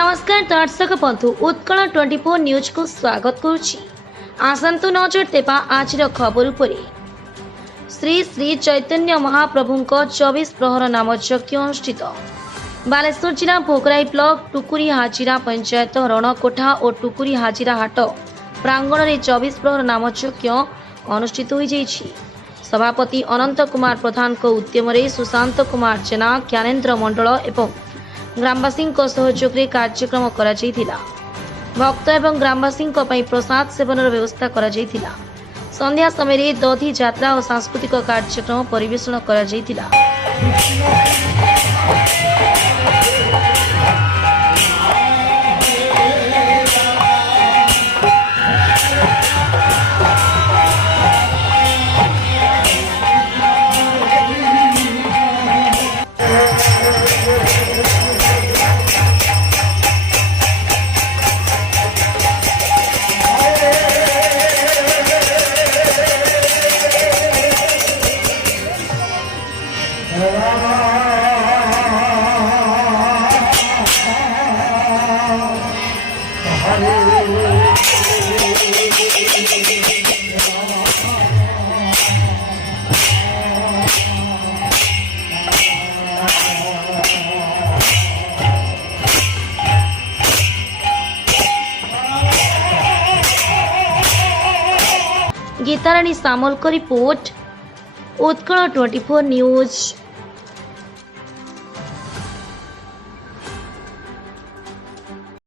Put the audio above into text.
नमस्कार दर्शक बंधु उत्कल 24 न्यूज को स्वागत करुछि। आसंतु नजर देवा आज खबर उपरे। श्री श्री चैतन्य महाप्रभुंक 24 प्रहर नाम यज्ञ अनुष्ठित। बालेश्वर जिला भोगराई ब्लॉक टुकुरी हाजिरा पंचायत रणकोठा और टुकुरी हाजिरा हाट प्रांगण में 24 प्रहर नाम यज्ञ अनुष्ठित हो जाइछि। सभापति अनंत कुमार प्रधान उद्यम सुशांत कुमार जेना ज्ञानेन्द्र मंडल एवं ग्रामवासी सहयोग में कार्यक्रम करा जायथिला। भक्त एवं ग्रामवासी प्रसाद सेवन व्यवस्था करा जायथिला। संध्या समय दधी यात्रा और सांस्कृतिक कार्यक्रम परिवेषण करा जायथिला। गीताराणी सामल को रिपोर्ट उत्कल 24 न्यूज।